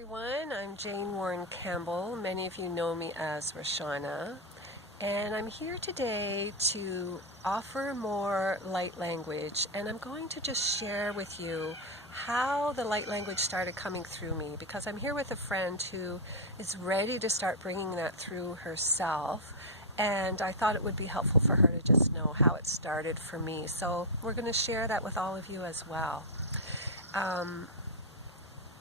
Everyone, I'm Jane Warren Campbell. Many of you know me as Roshana, and I'm here today to offer more light language, and I'm going to just share with you how the light language started coming through me, because I'm here with a friend who is ready to start bringing that through herself, and I thought it would be helpful for her to just know how it started for me. So we're going to share that with all of you as well.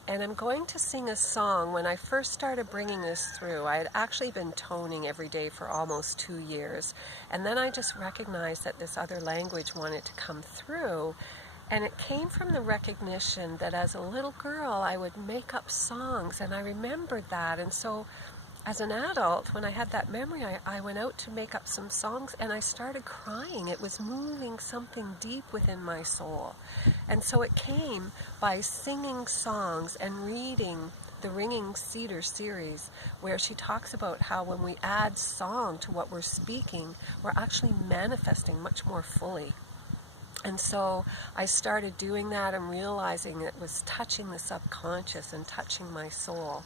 And I'm going to sing a song. When I first started bringing this through, I had actually been toning every day for almost 2 years. And then I just recognized that this other language wanted to come through. And it came from the recognition that as a little girl, I would make up songs. And I remembered that. And so as an adult, when I had that memory, I went out to make up some songs and I started crying. It was moving something deep within my soul. And so it came by singing songs and reading the Ringing Cedar series, where she talks about how when we add song to what we're speaking, we're actually manifesting much more fully. And so I started doing that and realizing it was touching the subconscious and touching my soul.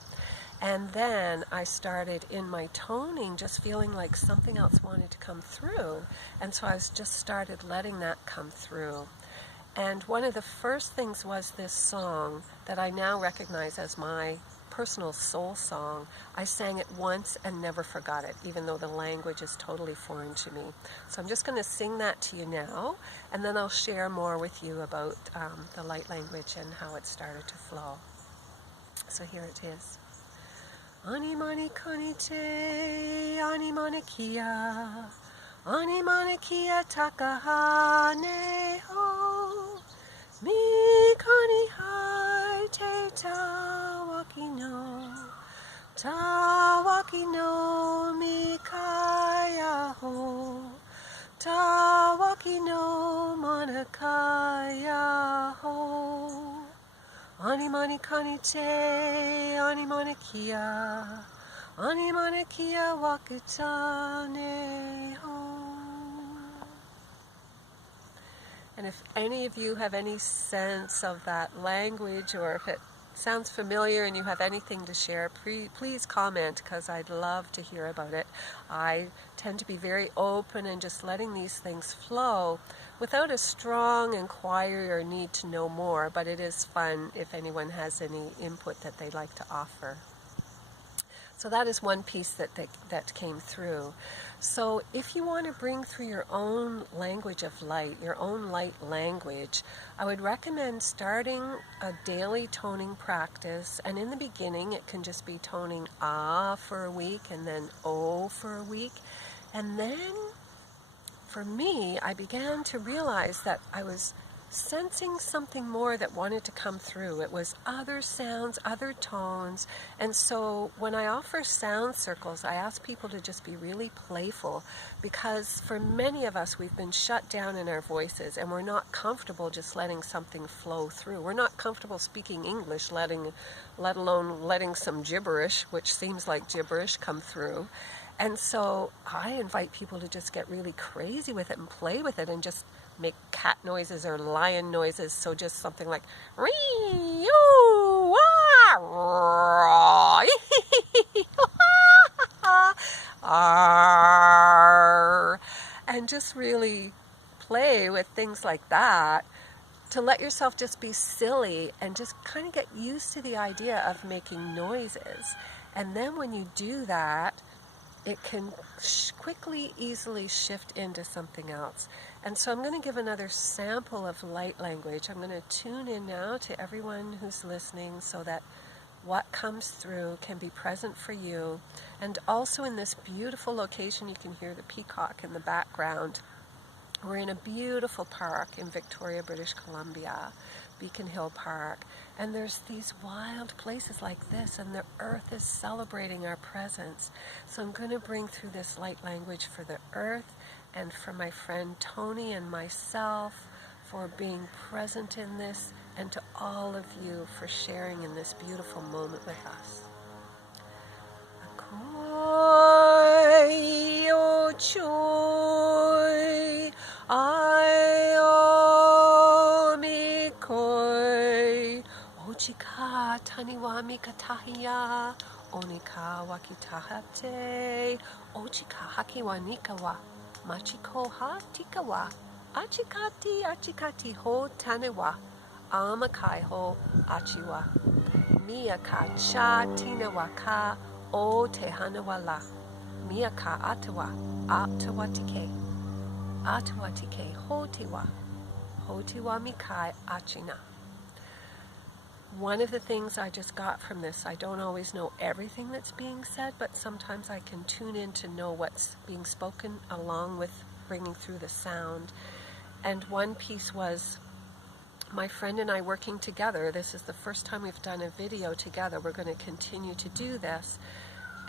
And then I started in my toning just feeling like something else wanted to come through. And so I just started letting that come through. And one of the first things was this song that I now recognize as my personal soul song. I sang it once and never forgot it, even though the language is totally foreign to me. So I'm just going to sing that to you now, and then I'll share more with you about the light language and how it started to flow. So here it is. Ani mani kanite, ani mani kia takahane ho, mi kani hai te tawakino mi kaya ho, tawakino manakaya ho. Ani mani kanite, ani mani kia wakitane ho. And if any of you have any sense of that language, or if it sounds familiar and you have anything to share, please comment, because I'd love to hear about it. I tend to be very open and just letting these things flow without a strong inquiry or need to know more, but it is fun if anyone has any input that they'd like to offer. So that is one piece that came through. So if you want to bring through your own language of light, your own light language, I would recommend starting a daily toning practice. And in the beginning, it can just be toning ah for a week and then oh for a week. And then for me, I began to realize that I was sensing something more that wanted to come through. It was other sounds, other tones. And so when I offer sound circles, I ask people to just be really playful, because for many of us, we've been shut down in our voices and we're not comfortable just letting something flow through. We're not comfortable speaking English, let alone letting some gibberish, which seems like gibberish, come through. And so I invite people to just get really crazy with it and play with it and just make cat noises or lion noises. So just something like and just really play with things like that, to let yourself just be silly and just kind of get used to the idea of making noises. And then when you do that, it can quickly, easily shift into something else. And so I'm going to give another sample of light language. I'm going to tune in now to everyone who's listening, so that what comes through can be present for you. And also in this beautiful location, you can hear the peacock in the background. We're in a beautiful park in Victoria, British Columbia, Beacon Hill Park, and there's these wild places like this, and the earth is celebrating our presence. So I'm going to bring through this light language for the earth, and for my friend Tony and myself for being present in this, and to all of you for sharing in this beautiful moment with us. Akoi o chui, ai o mi koi, o chikai. taniwa mikatahia, onika wakitahate, ochika hakiwa nikawa, machiko ha tikawa, achikati ho tanewa, amakai ho achiwa, miyaka cha tinawaka o tehanawala, miyaka atawatike, hotiwa mikai achina. One of the things I just got from this, I don't always know everything that's being said, but sometimes I can tune in to know what's being spoken along with bringing through the sound. And one piece was my friend and I working together. This is the first time we've done a video together. We're going to continue to do this.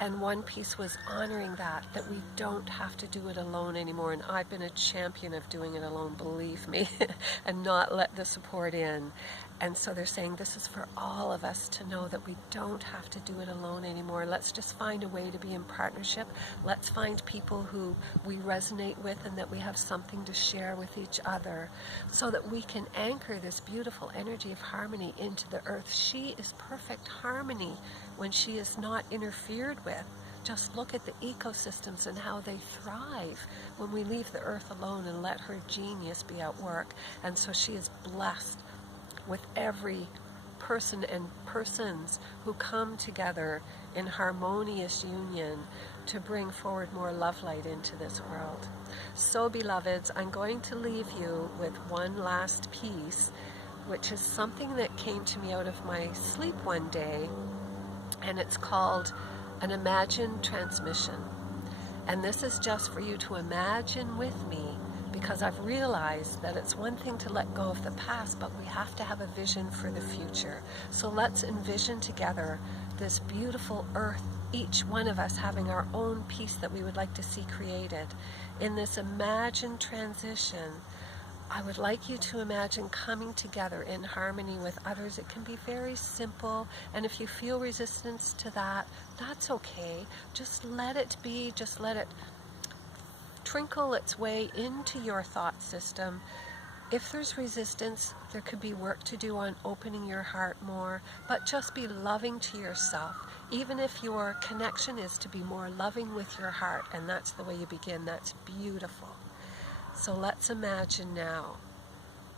And one piece was honoring that we don't have to do it alone anymore. And I've been a champion of doing it alone, believe me, and not let the support in. And so they're saying this is for all of us to know that we don't have to do it alone anymore. Let's just find a way to be in partnership. Let's find people who we resonate with and that we have something to share with each other so that we can anchor this beautiful energy of harmony into the earth. She is perfect harmony when she is not interfered with. Just look at the ecosystems and how they thrive when we leave the earth alone and let her genius be at work. And so she is blessed with every person and persons who come together in harmonious union to bring forward more love light into this world. So beloveds, I'm going to leave you with one last piece, which is something that came to me out of my sleep one day, and it's called an imagined transmission. And this is just for you to imagine with me, because I've realized that it's one thing to let go of the past, but we have to have a vision for the future. So let's envision together this beautiful earth, each one of us having our own piece that we would like to see created. In this imagined transition, I would like you to imagine coming together in harmony with others. It can be very simple, and if you feel resistance to that, that's okay. Just let it be, just let it trickle its way into your thought system. If there's resistance, there could be work to do on opening your heart more, but just be loving to yourself. Even if your connection is to be more loving with your heart, and that's the way you begin, that's beautiful. So let's imagine now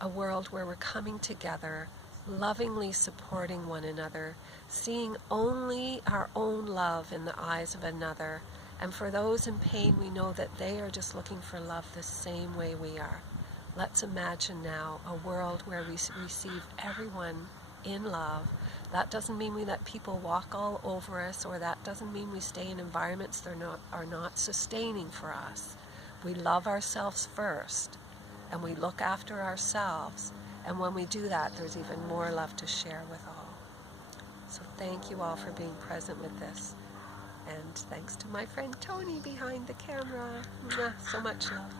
a world where we're coming together, lovingly supporting one another, seeing only our own love in the eyes of another. And for those in pain, we know that they are just looking for love the same way we are. Let's imagine now a world where we receive everyone in love. That doesn't mean we let people walk all over us, or that doesn't mean we stay in environments that are not sustaining for us. We love ourselves first, and we look after ourselves. And when we do that, there's even more love to share with all. So thank you all for being present with this. And thanks to my friend Tony behind the camera. Mwah, so much love.